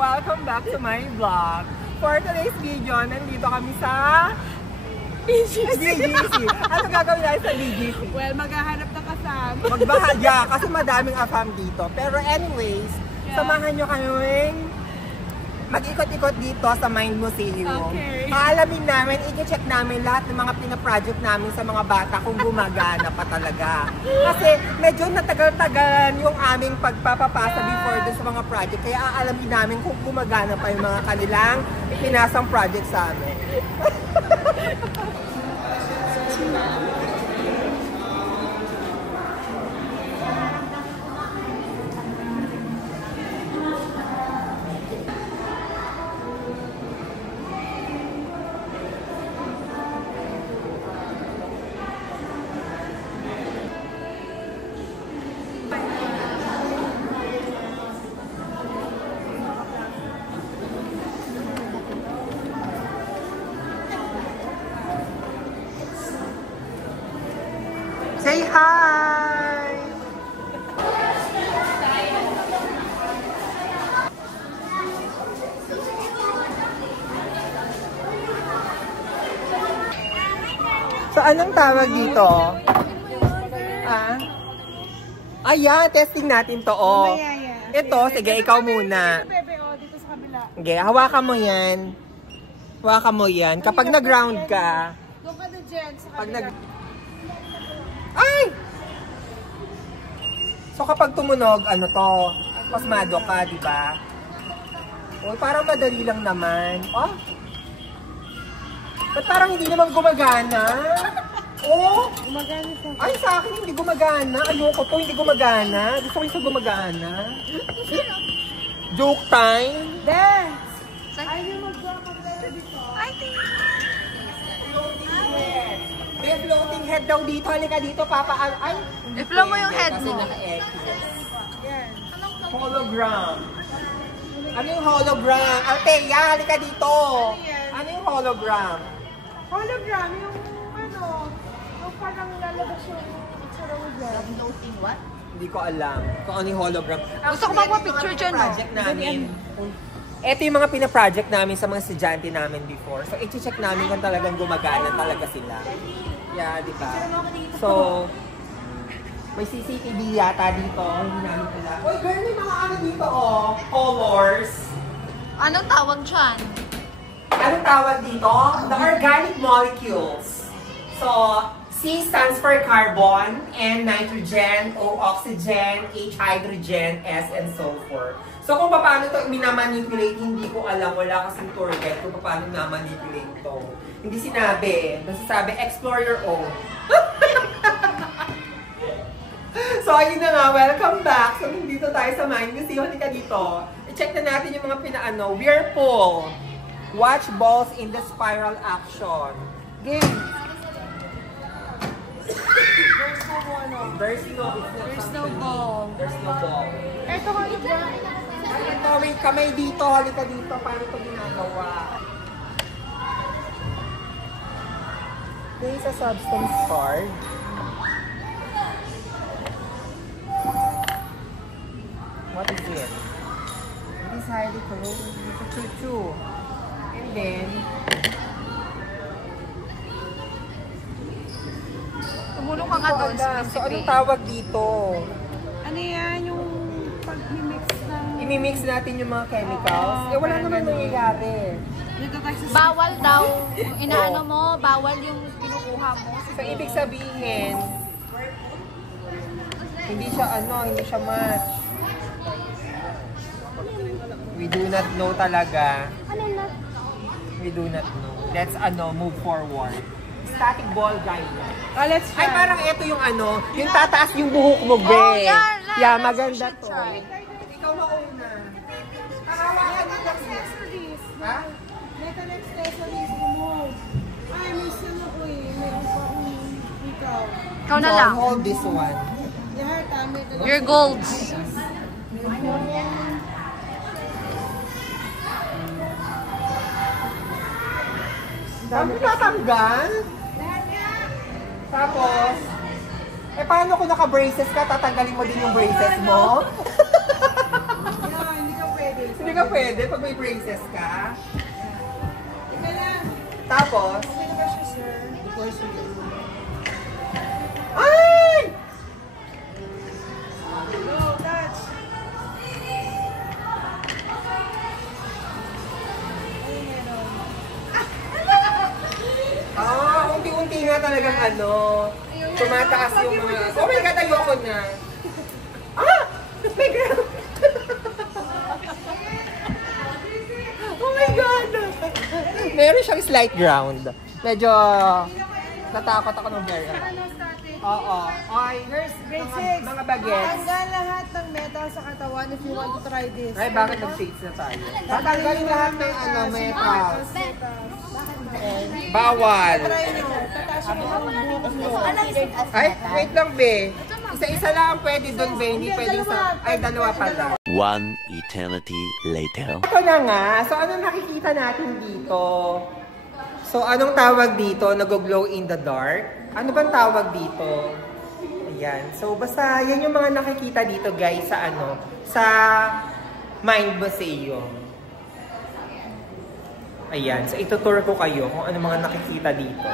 Welcome back to my vlog. For today's video, nandito kami sa BGC. Ano gagawin natin sa BGC? Well, maghahanap ng kasama. Magbahagya kasi madaming afam dito. Pero anyways, samahan nyo kaming mag-ikot-ikot dito sa Mind Museum. Okay. Aalamin namin, i-check namin lahat ng mga pinaproject namin sa mga bata kung gumagana pa talaga. Kasi medyo natagal-tagalan yung aming pagpapapasa before dun sa mga project. Kaya aalamin namin kung gumagana pa yung mga kanilang ipinasang project sa amin. Say hi! So, anong tawag dito? Ayan, testing natin to, oh. Ito, sige, ikaw muna. Dito sa kabila. Sige, hawakan mo yan. Hawakan mo yan. Kapag nag-ground ka, Doon ka na dyan, sa pag kabila. Ay! So kapag tumunog, ano to, pasmado ka, di ba? Uy, parang madali lang naman. Oh? Ba't parang hindi naman gumagana? Oh? Gumagana siya. Ay, sa akin hindi gumagana. Ayoko po, hindi gumagana. Gusto ko yung gumagana. Joke time. Dance! Ay, yung mag-dance dito. I think. May floating head daw dito. Halika dito, Papa. Ay, I-flow mo yung head mo. Yan. Hologram. Ano yung hologram? Althea, halika dito. Ano yung hologram? Hologram, yung ano, yung parang lalabas yung itsura mo dyan. Floating what? Hindi ko alam kung ano yung hologram. Gusto ko magpa-picture dyan, no? Project namin. Ito yung mga pina-project namin sa mga estudyante namin before. So, i-check namin kung talagang gumagana talaga sila. Yeah, di ba? So, may CCTV yata dito. Hindi namin alam. Uy, girl, may mga ano dito, oh. Colors. Anong tawag dyan? Anong tawag dito? The organic molecules. So, C stands for carbon, N nitrogen, O oxygen, H hydrogen, S and sulfur. So kung paano ito minamanipulate, hindi ko alam. Wala kasing tour guide kung paano na-manipulate ito. Hindi sinabi. Basta sabi, explore your own. So ayun na nga, welcome back. So dito tayo sa Mind Museum. Halika dito. I-check na natin yung mga pinaano. Whirlpool. Watch balls in the spiral action. Game. There's no ball. There's no ball. Ito ka dyan. Ay, ito, may kamay dito. Halika dito. Paano ito ginagawa? There is a substance card. What is it? It is highly corrosive. It's a choo-choo. And then, Tumulong ka nga doon. so anong tawag dito? Ano yan, yung pag-mix ng... I-mix natin yung mga chemicals. Wala naman nangyayari. Dito tayo sa... Bawal daw. Yung inaano mo, bawal yung kinukuha mo. So, ibig sabihin, hindi siya hindi siya match. We do not know talaga. We do not know. Let's move forward. Static ball guide. let's try. Ay, parang ito yung yung tataas yung buhok mo, be. Oh, yan. Yeah, Let's maganda should to. try. Ikaw mauna. Hawakan mo lang. Accessories. Ha? Metal accessories mo. Ay, may sino ko eh. Meron pa akong ikaw. Ikaw na So, lang. hold this one. Lahat, metal Your golds. Dami tatanggal. Tapos, paano kung naka-braces ka, tatanggalin mo din yung braces mo? Hindi ka pwede. Hindi Hindi ka pwede pag may braces ka. Ika lang. Tapos, Okay na ba siya, sir? ay! Go, touch. Ay, meron. Unti-unti nga talagang ano, tumataas yung mga... Oh my God, ayoko na. Ah! My God! Oh my God! Meron siyang slight ground. Medyo natakot ako ng very. Ano sa atin? Oo. Ay, Nurse, grade mga 6. bagets. Tanggal lahat ng metal sa katawan if you want to try this. Ay, bakit nag-shades na tayo? Tatanggalin lahat ng ano, metal. Bawal. Try nyo. Tataas yung mga buhok mo. Ay, wait lang, be. Isa-isa lang ang pwede doon, be. Hindi pwede sa... Ay, dalawa pala. One eternity later. Ito na nga. So, ano nakikita natin dito? So, anong tawag dito? Nag-glow in the dark? Ano bang tawag dito? Ayan. So, basta yan yung mga nakikita dito, guys, sa ano? Sa Mind Museum. Ayan. So, itutour ko kayo kung ano mga nakikita dito.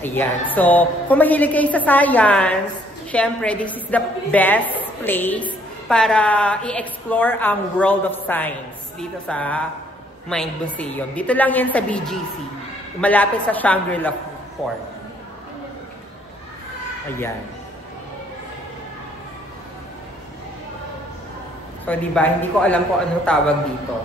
Ayan. So, kung mahilig kayo sa science, syempre, this is the best place para i-explore ang world of science dito sa Mind Museum. Dito lang yan sa BGC. Malapit sa Shangri-La Fort. Ayan. So, diba, hindi ko alam kung anong tawag dito.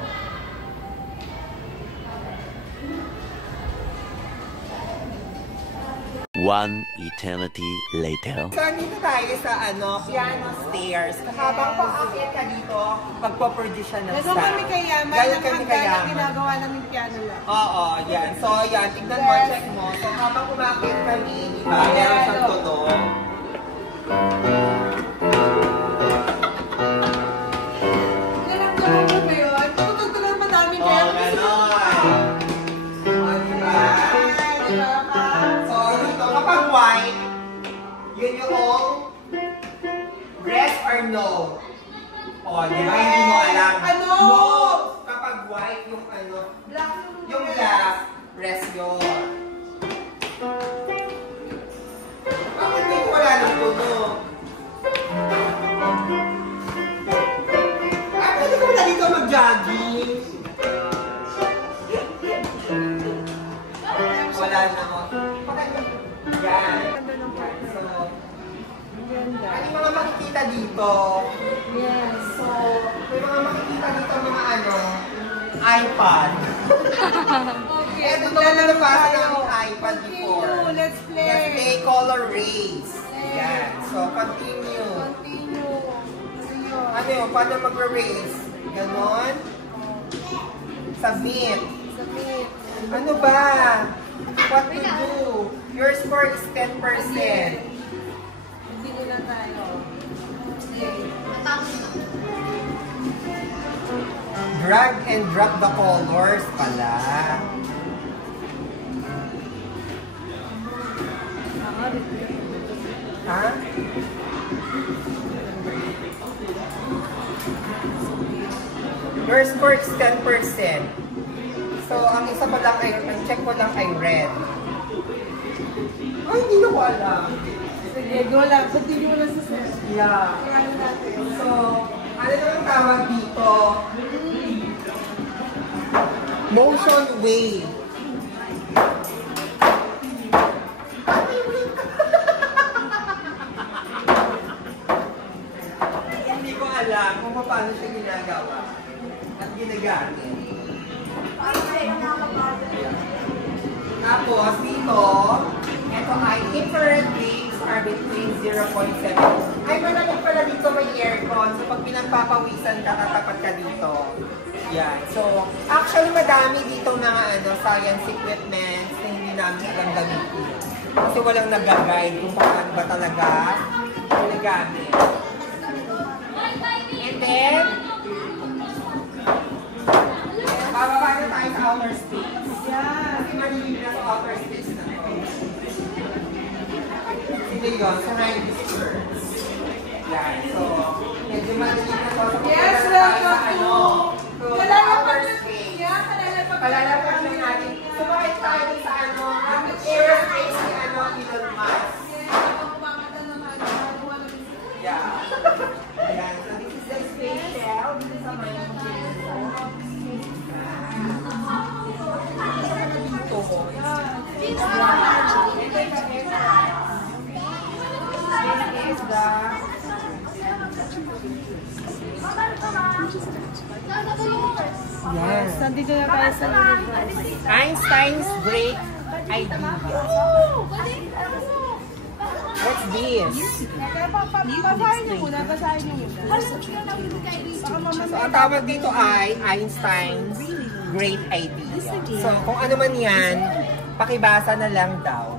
One eternity later. So, dito tayo sa piano stairs. Habang paakyat ka dito, magpo-produce siya ng Ganon kami kayaman. Ganon kami kayaman. Ginagawa namin piano lang. Oo, yan. So, yan. Tignan mo, check mo. So, habang umakyat kami, diba? Meron siyang tunog. Ganon mo ba yun? Tutugtugan pa namin piano. Ganon. O, diba? So, dito, kapag white, yun yung yes or no. O, diba? Hindi mo alam. Ano? No! Kapag white, yung Black yung black, rest yun. Bakit dito wala ng tunog? Ah, pwede ko na dito mag-jogging. Wala na ako. Yan. So, ano yung mga makikita dito? Yes. So, may mga makikita dito mga iPad. Okay. Eh, ito na nabasa ng iPad before. Continue. Let's play. Let's play color race. Yan. So, continue. Continue. Ano yun? Paano mag-race? Ganon? Submit. Submit. Ano ba? What to do? Your score is 10%. Hindi na tayo. Drag and drop the colors pala. Ha? Your score is 10%. So, ang isa pa lang ay, ang check ko lang ay red. Ay, hindi ko alam. Sige, go lang. Continue mo lang sa set. Yeah. Kaya natin. So, ano naman tawag dito? Motion wave. Hindi ko alam kung paano siya ginagawa at ginagamit. Tapos dito, ito ay infrared waves are between 0.7. Ay, malamig pala dito may aircon. So, pag pinagpapawisan ka, tatapat ka dito. Yan. So, actually, madami dito na science equipment na hindi namin alam gamitin. Kasi walang nag-guide kung paano ba talaga ginagamit. And then, bababa na tayo sa outer space. Yeah. Kasi malilig na sa outer space na to. Hindi yun, sa hemispheres. Yan. So, medyo malilig na to. So, Yes, pupunta na tayo welcome sa nandito na tayo sa universe. Einstein's great idea. What's this? Basahin niyo muna, basahin niyo muna. So, ang tawag dito ay Einstein's great idea. So, kung ano man yan, pakibasa na lang daw.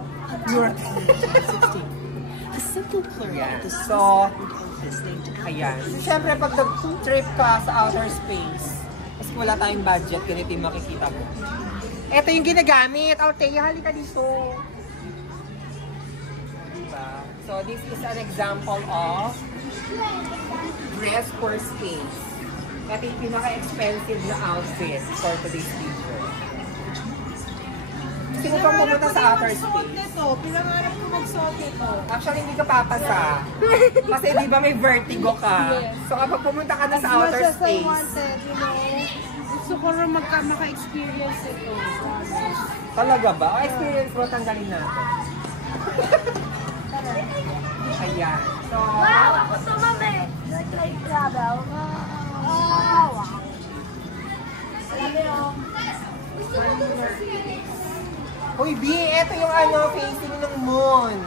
Ayan. So, ayan. Siyempre, pag nag-trip ka sa outer space, mas wala tayong budget, ganito yung makikita mo. Ito yung ginagamit. Althea, halika dito. Diba? So, this is an example of dress for space. Ito yung pinaka-expensive na outfit for today's picture. Gusto mo pang pumunta sa outer space? Pinangarap ko magsuot ito. Actually, hindi ka papasa. Kasi di ba may vertigo ka? So kapag pumunta ka na sa outer As much as I space, wanted, you know, gusto ko rin maka-experience ito. talaga ba? O experience mo, tanggalin natin. Ayan. So, Wow, ako tumami. Like travel. Wow. uy, B, eto yung ano, facing ng moon.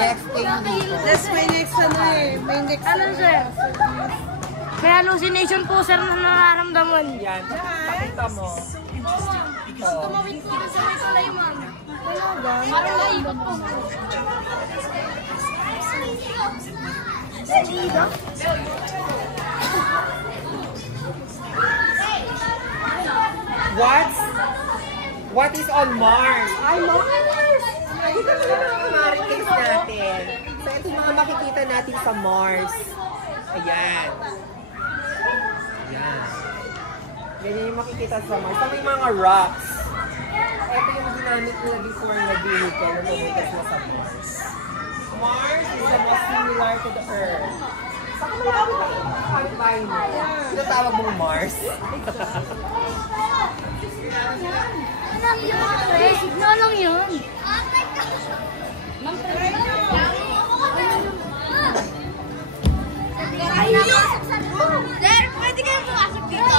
Next thing dito. That's my next ano eh. My next Ano, sir? May hallucination po, sir, na nararamdaman. Yan, pakita mo. Ito. Tumawid po sa may kulay, ma'am. Parang naikot po. What is on Mars? Ay, Mars! Ito na yung marites natin. So, ito yung mga makikita natin sa Mars. Ayan. Ayan. Ganyan yung makikita sa Mars. So, may mga rocks. Ito yung ginamit nila before na vehicle na lumitas na sa Mars. Mars is the most similar to the Earth. Saka malapit na yung kapitbahay mo. Sinatawag mong Mars. Anong yun? Anong yun? Sir, pwede kayo pumasok dito?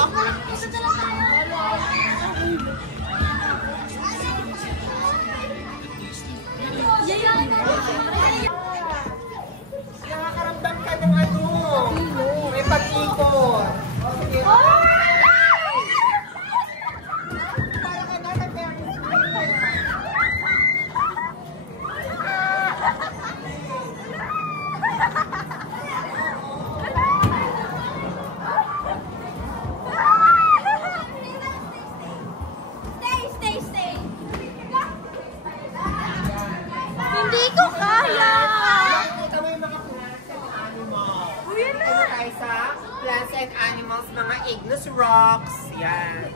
Nakakaramdam ka ng ano. May pag-ikot. Okay. Para ka nasa Ferris wheel. Stay. Hindi ko kaya. Ito mo yung mga plants and animals. Ito na tayo sa plants and animals, mga igneous rocks. Yan.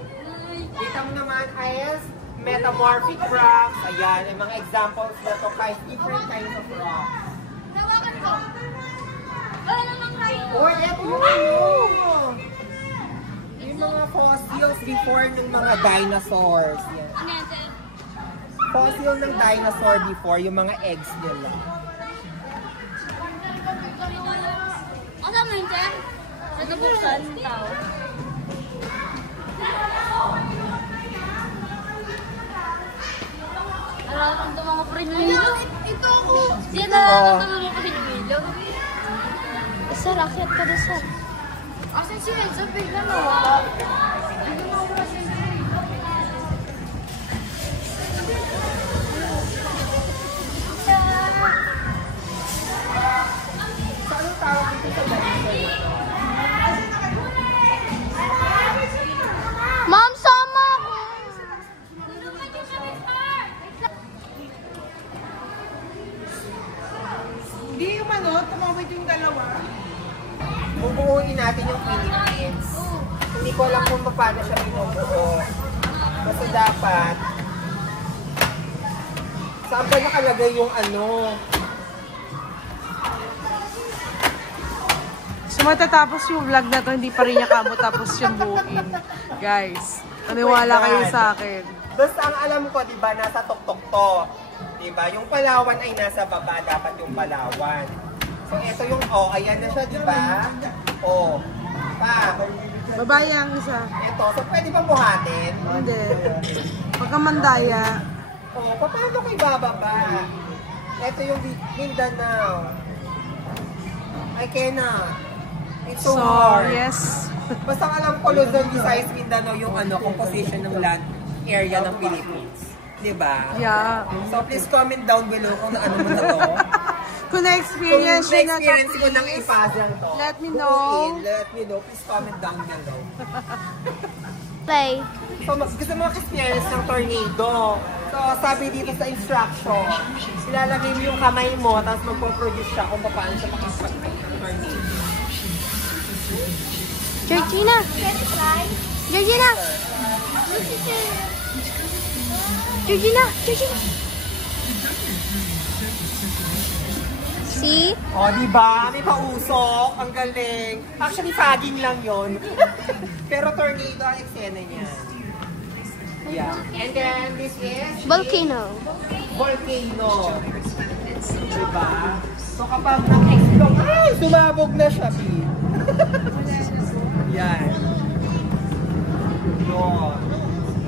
Dito mo naman is metamorphic rocks. Ayan, yung mga examples na to kahit different kinds of rocks. Nawakan ko. Ano nang kayo? Or eto yung ano. Yung mga fossils before ng mga dinosaurs. Yan. Ano yan, sir? Fossil ng dinosaur before, yung mga eggs nila. Ano mo yun, sir? Ito buksan, tao. Nararamdaman ko pa rin yung ilog. Ito ako. Hindi, nararamdaman mo pa rin yung ilog. Sir, akyat ka na, sir. Asan si Enzo? Bigla nawala. So, anong tawag dito sa dinosaur na to? Ma'am, sama ako! Hindi yung ano, tumawid yung dalawa. Bubuuin natin yung Philippines. Hindi ko alam kung paano siya binubuo. Basta dapat, saan ba nakalagay yung ano? So matatapos yung vlog na to, hindi pa rin niya kamo tapos yung buuin. Guys, maniwala kayo sa akin. Basta ang alam ko, di ba, nasa tuktok to. Di ba? Yung Palawan ay nasa baba, dapat yung Palawan. So, ito yung, ayan na siya, di ba? Pa. Babae ang isa. Ito, so pwede bang buhatin? Hindi. Pagkamandaya. Oh, paano kayo bababa? Ito yung Mindanao. I cannot. It's so hard. yes. Basta alam ko, Luzon, Visayas, Mindanao yung composition ng land area ng Philippines. Diba? Yeah. So please comment down below kung ano mo na to. Kung na-experience Kung nyo na to, na-experience ko ng please, ipuzzle to. let me know. Let me know. Please comment down below. Play. So, gusto mo experience ng tornado. So, sabi dito sa instruction, ilalagay mo yung kamay mo, tapos magpo-produce siya kung paano siya makapag-fight ng tornado. Georgina! Georgina! Georgina! Georgina! See? O, diba? May pausok. Ang galing. Actually, fogging lang yon. Pero tornado ang eksena niya. Yeah. And then, this is Volcano. volcano. Diba? So, kapag nag-explode, ay, sumabog na siya, P. Yan. Yun.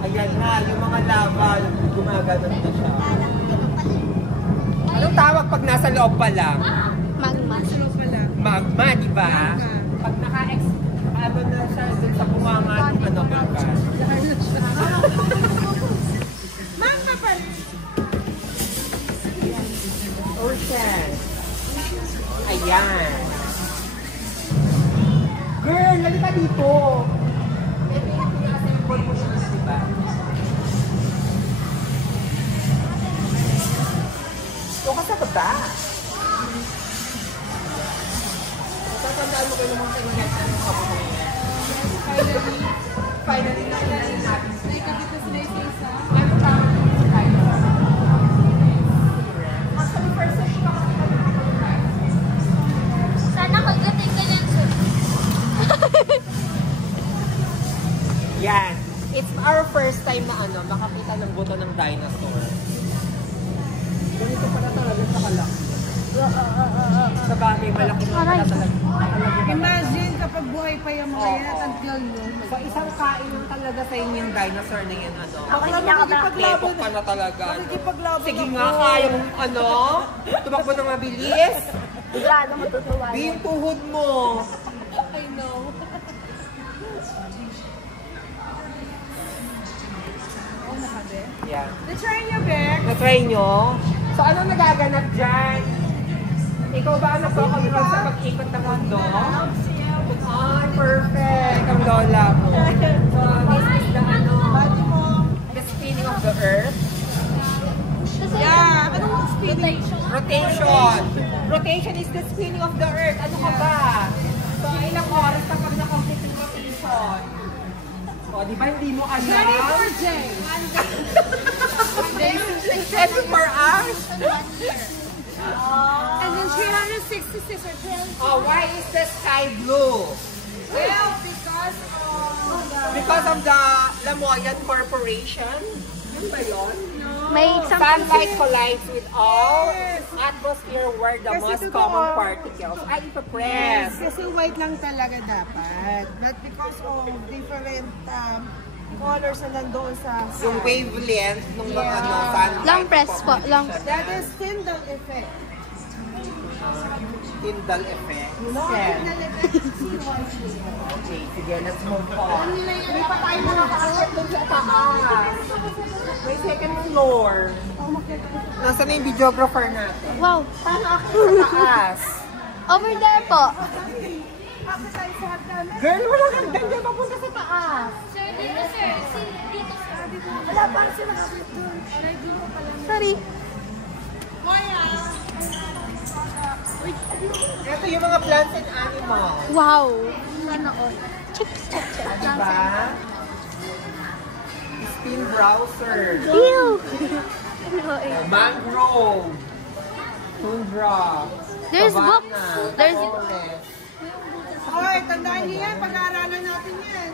Ayan na, yung mga lava, gumaganon na siya. Anong tawag pag nasa loob pa lang? Magma. Magma, di ba? Pag ano na siya dun sa bunganga ng bagas. Magma pa rin. Ocean. Ayan. Girl, halika dito. Ito yung pinaka-symbol mo siya, di ba? Doon ka sa baba. Tatandaan mo kayo ng mga kailangan na ng kabuhay. Finally, natin natin. Ano tawag mo sa tayo? Actually, first time ko Sana kagating ka niyan, sir. Yan. It's our first time na makakita ng buto ng dinosaur. Ganito pala talaga sa kalaki. Sa bagay, malaki na pala talaga. Imagine kapag buhay pa yung mga yan at until no. So, isang kain lang talaga sa inyo yung dinosaur na yan, Makikipaglaban Lepok ka na talaga. Makikipaglaban Sige ako. nga, kaya mong tumakbo ng mabilis. Bigla na matutuwa. Yung tuhod mo. I know. Oh, nakabe. Yeah. Na-try niyo, Beck? Na-try nyo? So, ano nagaganap dyan? Ikaw ba ang nagpakontrol sa pag-ikot ng mundo? Ay, perfect! Ang lola mo. So, this is the the spinning of the earth. Yeah, anong spinning? Rotation. Rotation is the spinning of the earth. Ano ka ba? So, ilang oras kapag na-complete yung rotation? O, di ba hindi mo alam? 24 days. 24 hours? And then 366 or 12. Oh, why is the sky blue? Well, Because of the Lamoyan Corporation? Yun ba yun? May Sunlight collides with all atmosphere where the Kasi most totoo. common particles ay ipapress. kasi white lang talaga dapat. But because of different colors na nandoon sa Yung wavelength ng mga Yeah. sunlight. Long press po, long. that is Tyndall effect. Tyndall effect. No, Tyndall effect. Okay, sige, let's move on. Hindi pa tayo nakakakit doon sa taas. May second floor. Nasaan na yung videographer natin? Wow. Paano akit sa taas? Over there po. Girl, wala kang ganda papunta sa taas. Sir, dito sir. Dito sir. Wala pa sila nakakit doon. Sorry. Ito yung mga plants and animals. Wow. Check, check, check. Diba? Spin browser. Ew. Mangrove. Tundra. There's Savannah, books. There's forest. Hoy, tandaan niyo yan. Pag-aaralan natin yan.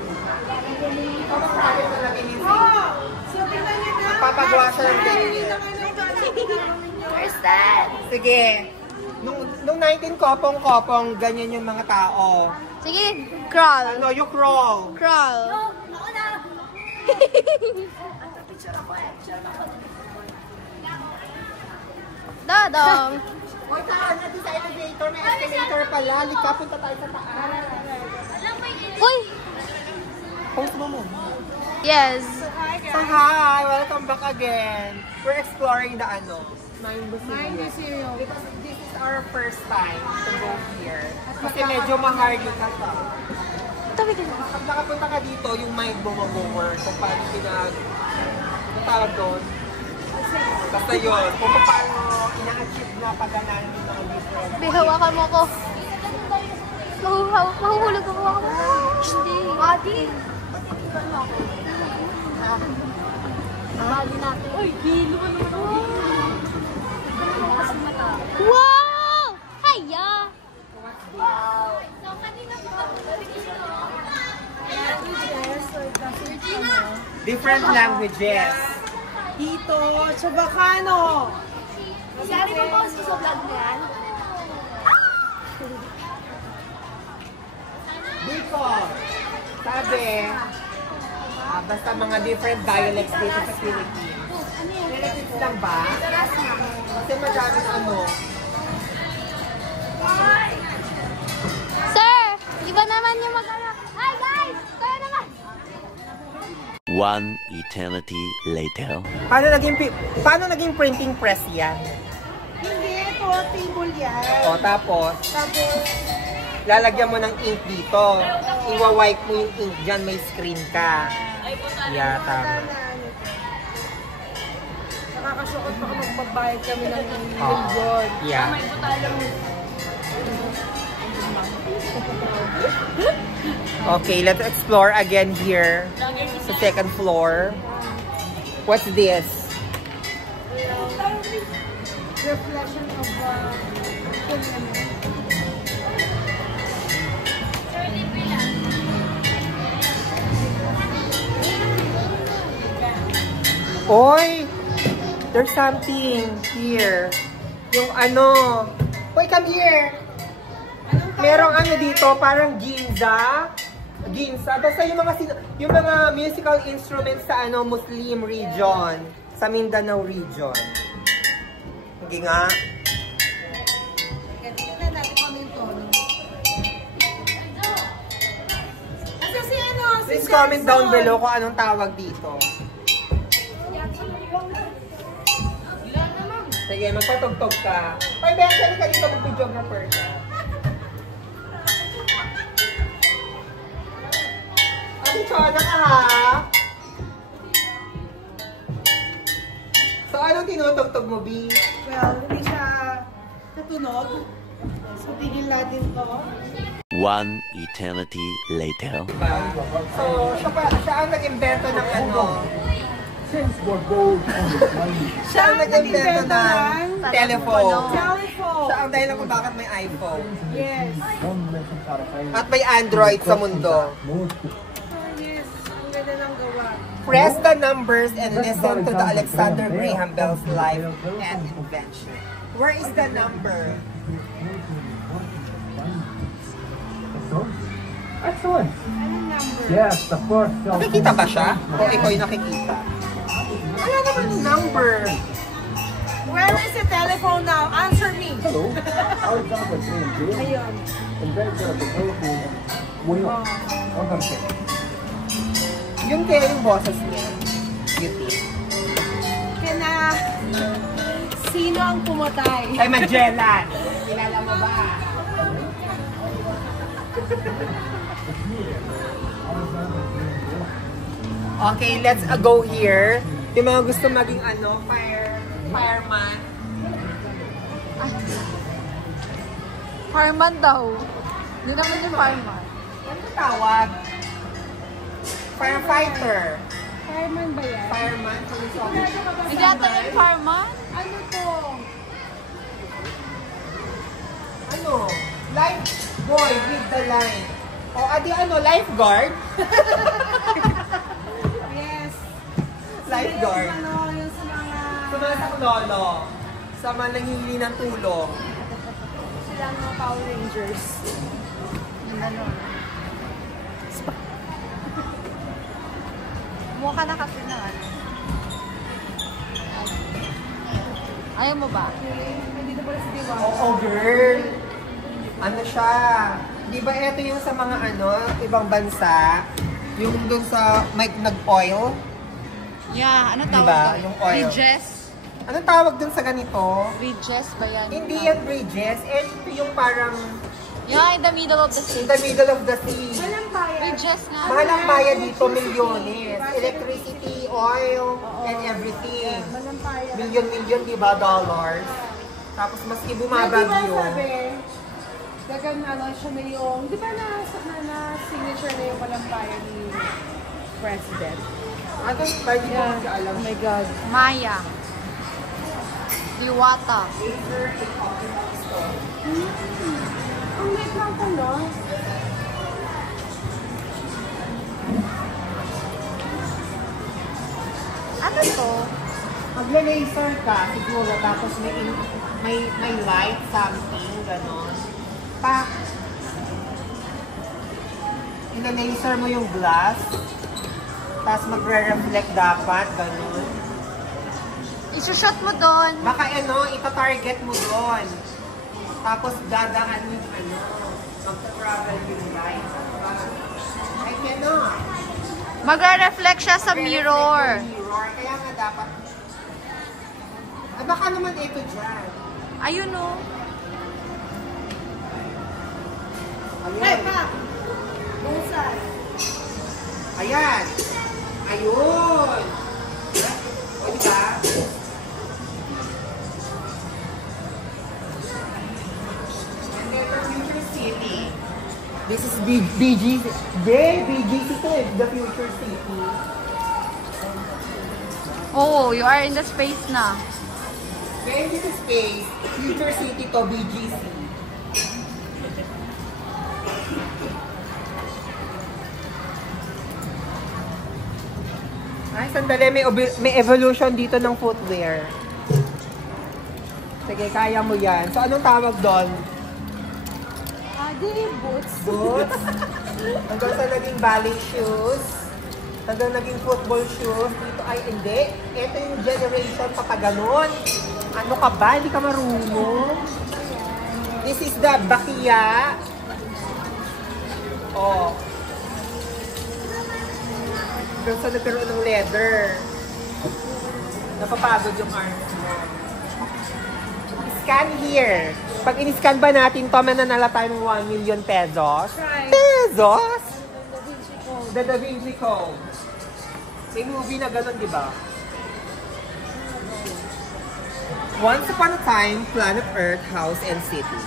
Ito ang sabi talaga ni Oh, so tingnan niyo na. Papagawa siya ng ganyan Sige. Nung 19 kopong-kopong, ganyan yung mga tao. Sige, crawl. Ano, you crawl. Crawl. Dadong. Hoy, saan? Nandito sa elevator. May escalator pala. Lika, punta tayo sa taas. Uy! Post mo mo. Yes. So, hi! Welcome back again. We're exploring the Mind Museum. Because this is our first time to go here. Kasi medyo mahard yung kata. Tabi ka. Pag nakapunta ka dito, yung mind mo mag-work kung paano tawag doon. Basta yun, kung paano ina-achieve na pag-ganan ng mga different. Bihawakan mo ko. Mahuhulog ako ako. Hindi. Body. Body natin. Uy, hilo ka naman. Wow! Hiya! Wow! Different languages. Dito, sa Bacano. Sari mo post ko sa vlog na yan? Dito, sabi, basta mga different dialects dito sa Philippines. Philippines lang ba? Kasi maraming Sir! Iba naman yung mag-ano. Hi guys! Kaya naman! One eternity later. Paano naging printing press yan? Hindi, ito, table yan. O tapos, Tapos, lalagyan mo ng ink dito. Iwa-wipe mo yung ink dyan, may screen ka. Yeah, tama. nakakasukot pa kung magbabayad kami ng Oh, milyon. yeah. Okay, let's explore again here sa second floor. What's this? Reflection of Oy! There's something here. Yung Oy, come here! Merong dito, parang ginza. Basta yung mga musical instruments sa Muslim region. Sa Mindanao region. Hindi nga. tingnan natin kung ano yung tono. Asa si Please comment down below kung anong tawag dito. Sige, magpatugtog ka. Oy, Bethany ka dito, mag-videographer ka. Chona ka ha? So, anong tinutugtog mo, B? Well, hindi siya natunog. So, tigil natin to. One eternity later. Diba? So, siya ang nag-invento ng Siya ang nag-invento ng telephone. Telephone. Siya ang dahilan kung bakit may iPhone. Yes. At may Android sa mundo. Yes. Ang ganda ng gawa. Press the numbers and listen to the Alexander Graham Bell's life and invention. Where is the number? Excellent. Anong number? Yes, the first cell. Nakikita ba siya? O ikaw yung nakikita? Wala naman yung number. Where is the telephone now? Answer me. Hello. Our job was in Ayun. inventor of the telephone. Yun kaya yung boses niya. Beauty. Sino ang pumatay? Kay Magellan. Kilala mo ba? Okay, let's go here. Yung mga gusto maging fireman. Fireman daw. Hindi naman yung fireman. Ano tawag? Firefighter. Fireman ba yan? Fireman. Hindi ata yung fireman? Ano to? Life boy with the line. O, lifeguard? Yes. Lifeguard. Yung sa mga... Sumasaklolo. Sa mga nanghihili ng tulong. Sila ang mga Power Rangers. Yung gano'n. Mukha ka na kasi na ano. Ayaw mo ba? Nandito pala si Diwata. Oo, girl. Ano siya? Di ba ito yung sa mga ibang bansa? Yung dun sa may nag-oil? Yeah, ano tawag Diba? doon? Yung oil. Bridges? Anong tawag dun sa ganito? Bridges ba yan? Hindi yan bridges. Ito yung parang Yeah, in the middle of the sea. in the middle of the sea. Bridges nga. Mahal ang bayad dito, milyones. Electricity, oil, and everything. Million, di ba, dollars? Tapos maski bumabagyo. Dagan siya na yung, di ba na signature na yung malampayan ni President? Ano, tayo di ko alam. Oh my God. Maya. Diwata. Ang light lang po, no? Ano to? Magle-laser ka, siguro, tapos may light, something, gano'n. Pa, ina-laser mo yung glass, tapos magre-reflect dapat, gano'n. Isushoot mo doon. Baka ita-target mo doon. Tapos dadaan yung magta-travel yung light. I cannot. Magre-reflect siya sa mirror. Mirror. Kaya nga dapat. Baka naman ito dyan. Ayun o. Ayan. Ayan. Ayun. O, diba? And then the future city. This is BGC. BGC to it. The future city. Oh, you are in the space na. When this is space, future city to BGC. Ay, sandali. May evolution dito ng footwear. Sige, kaya mo yan. So, anong tawag doon? Boots. Boots. Hanggang sa naging ballet shoes. Hanggang naging football shoes. Dito ay hindi. Ito yung generation papaganon. Ano ka ba? Hindi ka marunong. This is the bakiya. Oh. Hanggang sa nagkaroon ng leather. Napapagod yung arms mo. Scan here. Pag in-scan ba natin to, mananala tayo ng 1 million pesos? Pesos? The Da Vinci Code. May movie na ganun, di ba? Once upon a time, planet Earth, house, and city.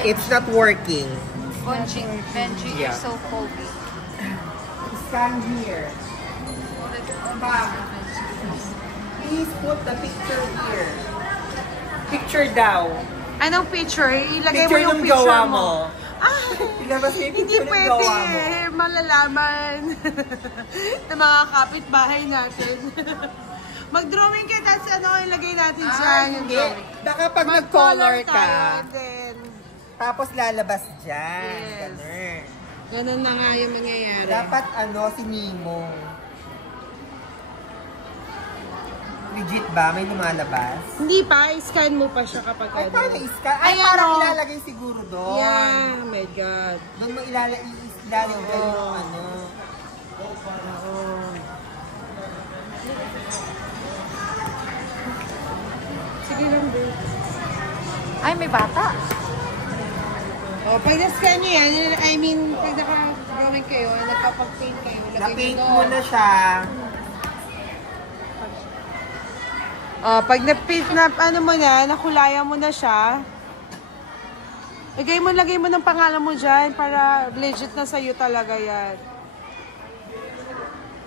It's not working. Benji Yeah. is so Kobe. Scan here. Please put the picture here. Picture daw. Anong picture? Ilagay Picture mo yung ng picture gawa mo. mo. Ah, Ilabas mo yung hindi picture ng pwede. gawa mo. Malalaman ng mga kapitbahay natin. Mag-drawing ka, tapos ilagay natin dyan yung Hindi. drawing. Baka pag nag-color ka, tayo, then, tapos lalabas dyan. Yes. Ganun. ganun na nga yung mangyayari. Dapat si Nemo. Legit ba? May lumalabas? Hindi pa, i-scan mo pa siya kapag Ay, ano. paano iska? Ay, Ayan, parang oh. ilalagay siguro doon. Yeah, oh my God. Doon mo ilalagay yung ano. Sige lang, babe. Ay, may bata. Oh, pag na-scan nyo yan, I mean, pag naka-drawing kayo, nagpapag-paint kayo, lagay Na-paint nyo mo doon. na siya. Oh, pag na-paint na, ano mo na, nakulayan mo na siya, lagay mo ng pangalan mo dyan para legit na sa'yo talaga yan.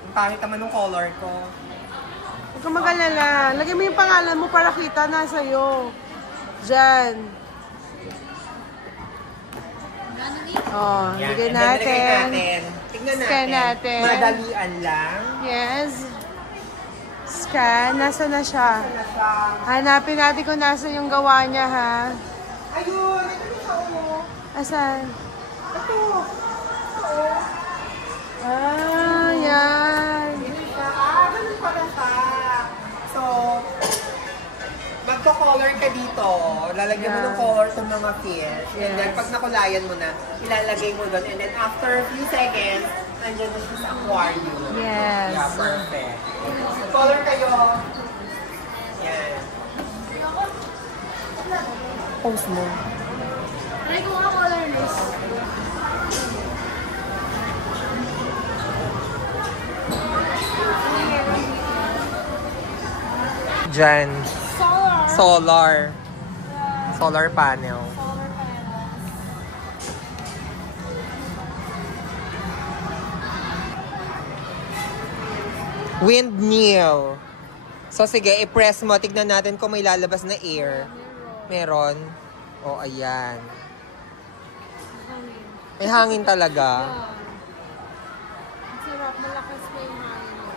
Ang pangit naman ng color ko. Huwag kang mag-alala. Lagay mo yung pangalan mo para kita na sa'yo. Dyan. Oh, Yan, lagay and then lagay natin. natin. Tignan Scan natin. natin. Madalian lang. Yes. ka. Nasa na siya? Na siya. Hanapin natin kung nasa yung gawa niya, ha? Ayun, ito na siya, oh. Asan? Ito. Oo. Ah, yan. Ganun pala siya. So, magko-color ka dito. Lalagyan mo ng color sa mga fish. And then, pag nakulayan mo na, ilalagay mo doon. And then, after a few seconds, nandiyan na siya sa aquarium. Yes. Yeah, perfect. Color kayo. Yan. Post mo. Try ko nga colorless. Dyan. Solar. Solar. Solar panel. Solar panels. Windmill. So sige, i-press mo. Tignan natin kung may lalabas na air. Meron. O, ayan. May hangin talaga. Ang sarap, malakas na yung hangin.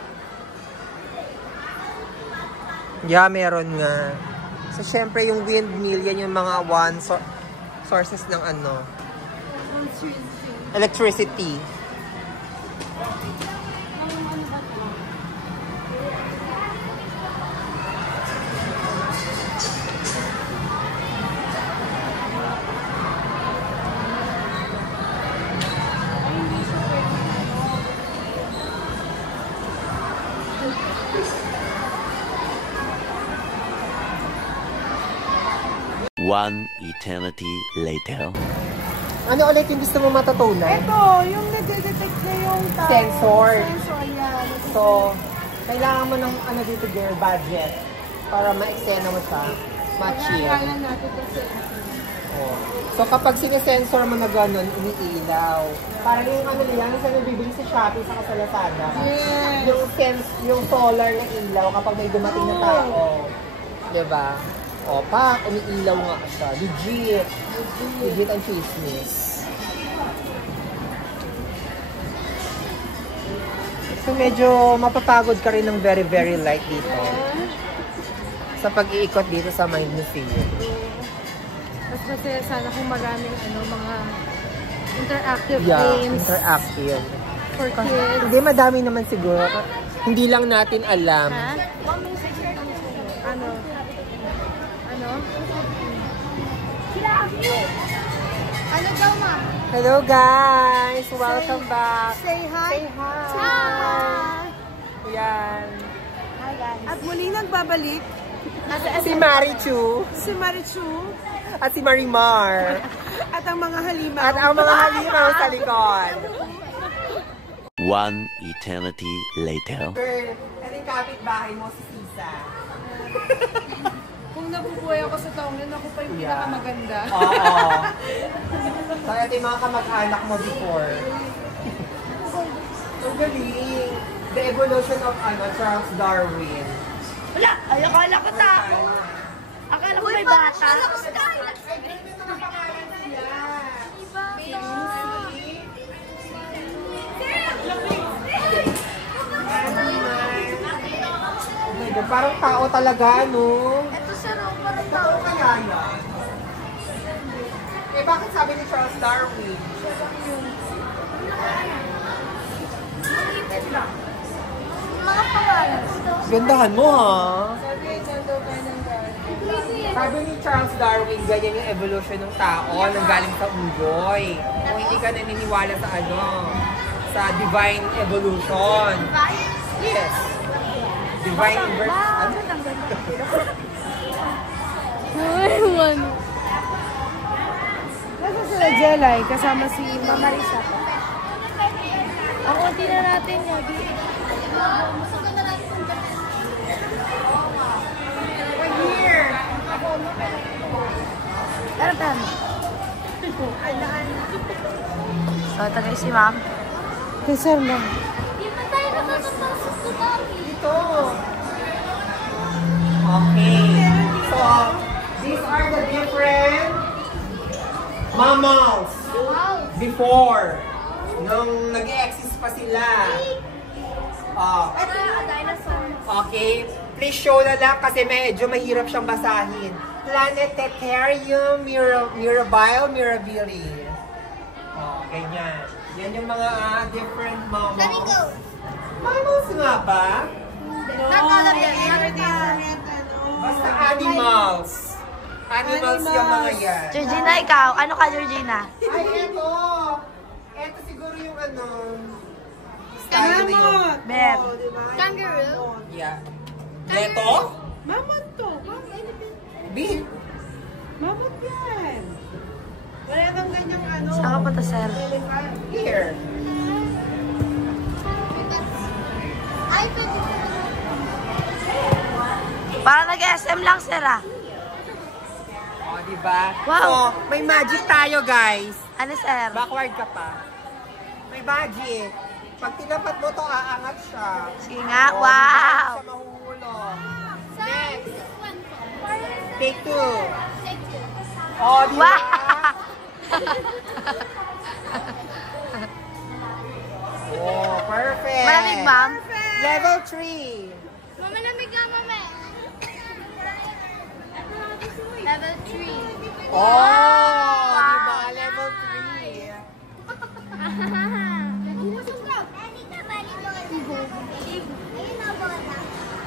Yeah, meron nga. So, syempre, yung windmill, yan yung mga sources ng ano. Electricity. One eternity later. Ano ulit yung gusto mo matutunan? Ito, yung nag-detect na yung tao. Sensor. Sensor, yan. So, kailangan mo ng ano dito, girl, budget. Para ma-extend mo siya. Matching. Kailangan natin kasi. Oh. So, kapag sinesensor mo na gano'n, umiilaw. Parang yung ano yan, sa nabibili sa Shopee, sa Lazada. Yes. Yung solar na ilaw kapag may dumating na tao. Diba? O, umiilaw nga siya. Legit. Legit ang chismis. So, medyo mapapagod ka rin ng very, very light dito. Sa pag-iikot dito sa Mind Museum. Mas masaya sana kung maraming mga interactive Yeah, games interactive. for kids. Hindi, madami naman siguro. Hindi lang natin alam. Ha? Ano? Ano? Ano daw, ma'am? Hello guys! Welcome back! Say hi. Say hi! Hi. Yan. Hi guys. At muli nagbabalik Si Marichu si Marichu at si Marimar. at ang mga halimaw. At ang mga halimaw sa likod. One eternity later. Girl, ano yung kapitbahay mo si Sisa? Kung nabubuhay ako sa taong yun, ako pa yung pinakamaganda. Oo. So, ito yung mga kamag-anak mo before. Ang galing. The evolution of Charles Darwin. Wala! Ay, akala ko tao. Akala ko may bata. Ay, ganito na pangalan sila. Oh my God, parang tao talaga, no? Ito sa room, parang Tao kaya yan? Eh, bakit sabi ni Charles Darwin? mga pangalan. Gandahan mo, ha? Sabi ni Charles Darwin, ganyan yung evolution ng tao nang galing sa unggoy. Kung hindi ka naniniwala sa sa divine evolution. Yes. Divine evolution. Nasa sila Jelay, kasama si Mama Risa. Ang unti na natin yan. Tara. So, tagay si ma'am. Kisar lang. Di ba tayo nakakapasok sa dami? Ito. Okay. So, these are the different mammals before. Nung nag-exist pa sila. Ito yung dinosaur. Okay. Please show na lang kasi medyo mahirap siyang basahin. Planetarium Mirabilis. Oh, ganyan. Yan yung mga different mammals. Flamingos. Mammals nga ba? Not all of them. Basta animals. Animals yung mga yan. Georgina, ikaw. Ano ka, Georgina? Ay, eto. Eto siguro yung ano. Style na yun. Mamot. Beb. Oh, diba? Kangaroo. Yeah. Eto? Mamot to. Big. Mamot yan. Wala nang ganyang ano. Saan ka punta, sir? Here. Ay, Para nag-SM lang, sir, ah. O, diba? Wow. So, may magic tayo, guys. Ano, sir? Backward ka pa. May magic. Pag tinapat mo to, aangat siya. Sige nga, O, wow. Hindi siya mahuhulog. Next. Take two. O, diba? Wow! Oh, perfect. Malamig, ma'am? Level 3. Mama, lamig nga, mama. Level 3. Oh, diba? Level 3.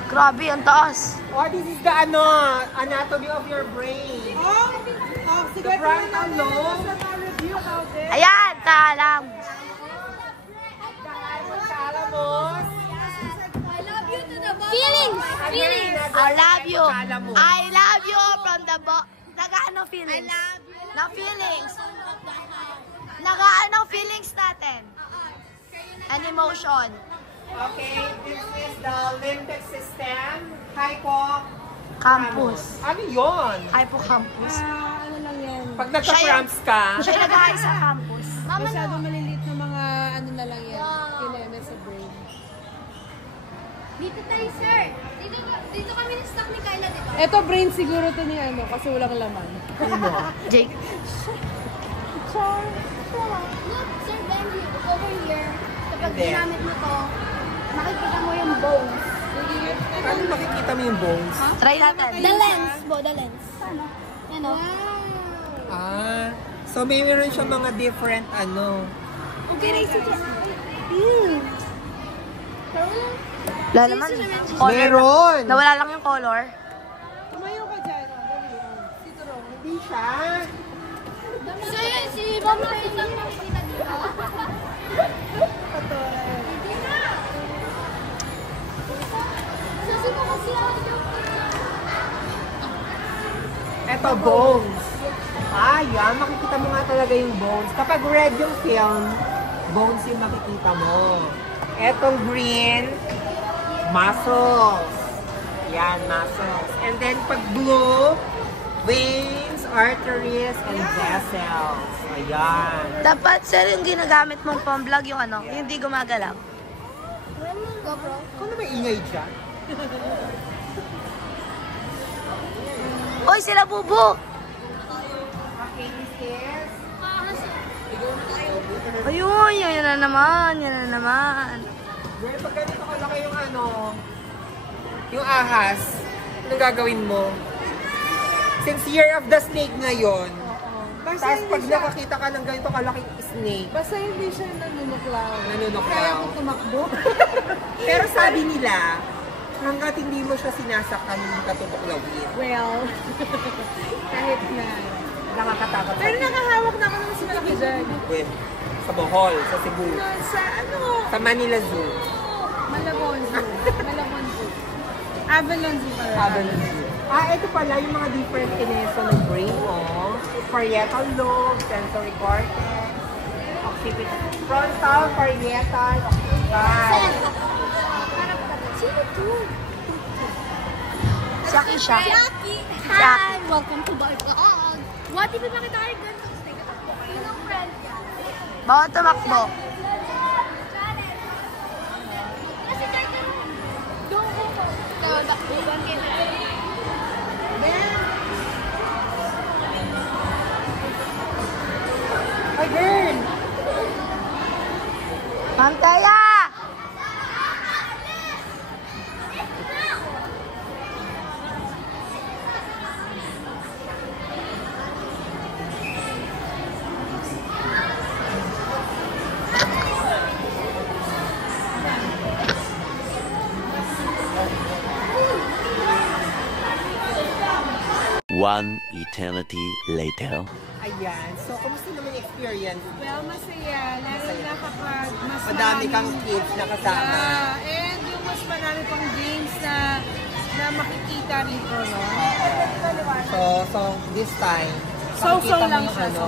Grabe, ang taas. Oh, this is the ano, anatomy of your brain. Oh, sige. The frontal lobe. Review how this. Ayan, talam. Thalamus. I love you to the bottom. Feelings. Feelings. I love you. Thalamus. I love you from the Nagaano feelings? I love you. Na feelings. Nagaano feelings natin? An emotion. Okay, this is the limbic system. Hypocampus. Campus. Ano yun? Hippocampus. Ano lang yan. Pag nagka-cramps ka, Siya yung nag-aay sa campus. Masyado maliliit na mga ano na lang yan. Kineme sa brain. Dito tayo, sir. Dito kami na-stuck ni Kyla dito. Ito brain siguro to ni ano kasi walang laman. Jake. Look, Sir Benji, over here. Kapag Hindi. ginamit mo to, makikita mo yung bones. paano makikita mo yung bones? Try natin. The lens, the lens. Paano? Yan o. Ah, so may meron siya mga different ano. Okay, raise it. Wala naman. Color. Meron! Nawala lang yung color. Tumayo ka dyan. Dali. Sito ro. Hindi siya. So yun, si Mama Pin lang makikita dito. Hindi na. Sasi ko kasi ako. Eto, bones. Ah, yan. Makikita mo nga talaga yung bones. Kapag red yung film, bones yung makikita mo. Etong green, muscles. Yan, muscles. And then pag blue, veins, arteries, and vessels. Ayan. Dapat, sir, yung ginagamit mong pang-vlog yung ano, yung hindi gumagalaw. GoPro. Kung may ingay dyan? Oy, sila bubo! Okay, this is... Ayun, yan na naman, yan na naman. Girl, pag ganito kalaki yung ano, yung ahas, ano gagawin mo? Since Year of the Snake ngayon, tapos pag nakakita ka ng ganito kalaking snake, Basta hindi siya nanunuklaw. Nanunuklaw. Kaya mo tumakbo. pero sabi nila, hanggat hindi mo siya sinasaktan, hindi ka tutuklawin. Well, kahit na. Nakakatakot. Pero nakahawak na ako ng mas malaki dyan. With, sa Bohol, sa Cebu, Sa ano? sa Manila Zoo. Malabon Zoo. Malabon Zoo. Avalon Zoo pala. Avalon Zoo. Ah, ito pala yung mga different kineso ng brain, oh. Parietal lobe, sensory cortex, occipital, frontal, parietal, occipital. Sino to? Saki siya. Jackie! Hi! Welcome to my vlog! What if makita kayo ganito? Tatakbo kayo ng friend ka. Bawat tumakbo. Kasi tayo go, go, go. Tama ba? Ibang kita. Hi, girl! Ma'am Taya! One eternity later. Ayan. So, kumusta naman yung experience? Well, masaya. Lalo na kapag mas Madami kang kids na kasama. And yung mas marami pang games na makikita rito, no? So this time, So makikita mo lang yung siya. ano,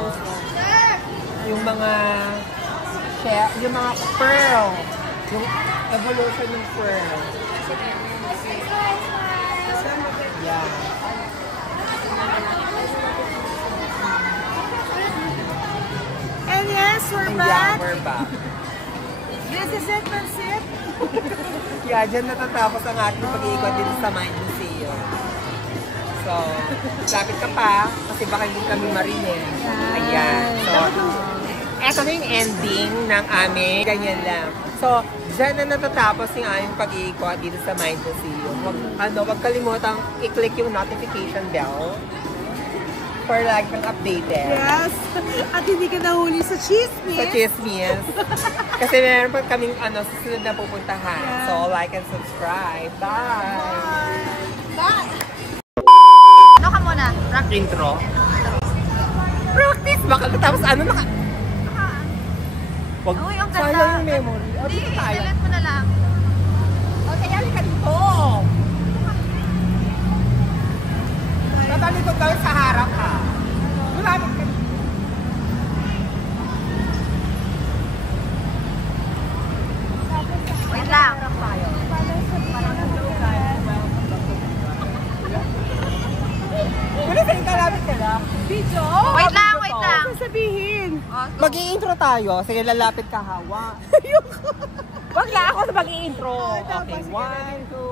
yung mga yung mga pearl, yung evolution ng pearl. Yeah. And yes, we're And back. yeah, we're back. This is it, Pansit. Yeah, dyan natatapos ang ating pag-iikot dito sa Mind Museum. So, lapit ka pa, kasi baka hindi kami marinig. Ayan. So, eto na yung ending ng aming ganyan lang. So, dyan na natatapos yung aming pag-iikot dito sa Mind Museum. Wag kalimutang i-click yung notification bell for like ng updated. Yes. At hindi ka nahuli sa chismis. Sa chismis. Kasi meron pa kaming susunod na pupuntahan. Yeah. So, like and subscribe. Bye! Ano ka muna? Intro. Practice! Baka tapos ano naka... Wag, Uy, ang ganda. sayang yung memory. O, Hindi, dito tayo. delete mo na lang. Okay, halika dito. Tatalikod tayo sa harap ha. Malapit ka dito. Wait lang. Wala sa'yo kalapit ka lang. Video? Wait lang, wait lang. Sasabihin. Oh, go. Mag-i-intro tayo. Sige, lalapit ka hawa. Wag lang ako sa mag-i-intro. Okay, 1, 2,